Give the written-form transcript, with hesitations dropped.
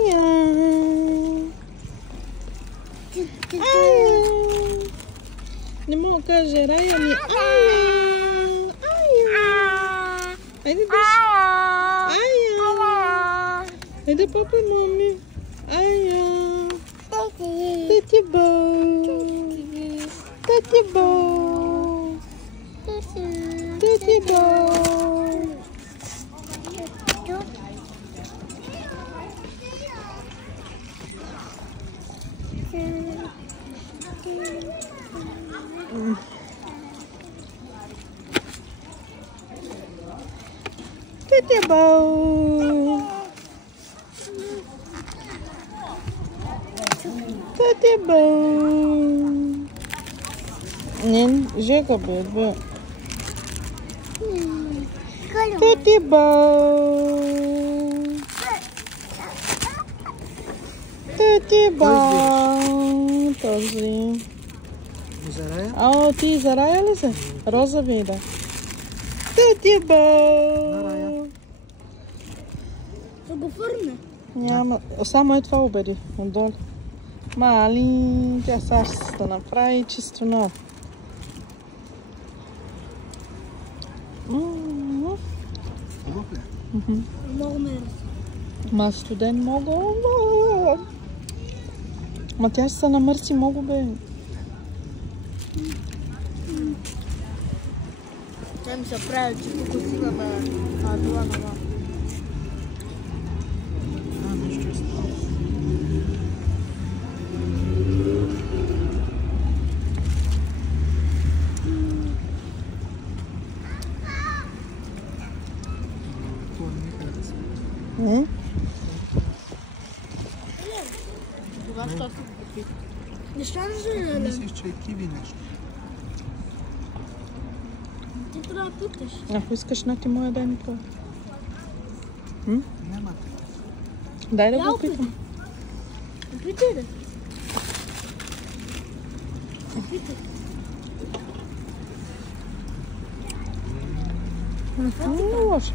Ая. Ая. Не мога да каже, Рая ми. Ая. Ая. Айде да. Ая. Айде папа и мами. Ая. Тати Бо. Тати Бо. Тати Бо. Tati Bо. Tati Bо. Нин, жека бе. Tati Bо. Tati Бо. Този. За Рая? А, ти за Рая ли си? Розови, да. Tati Бо. На Рая. Да го върне. Няма. Само е това убеди. Отдолу. Мали, тя сега ще се направи чисто ново. Хубав ли? Много ме Ма студен много. Ма тя ще се намърси много, бе. Те ми се прави, че тук сега бе. А, това. Нещо е стало. Това не ми хареса. Това що се купи? Не ще да Мислих, че е киви нещо. Ти трябва да питаш. Ако искаш на ти моя, дай ми това. Няма. Дай да Я го опитам. опитам. Опитай да. Опитай. Не е лошо.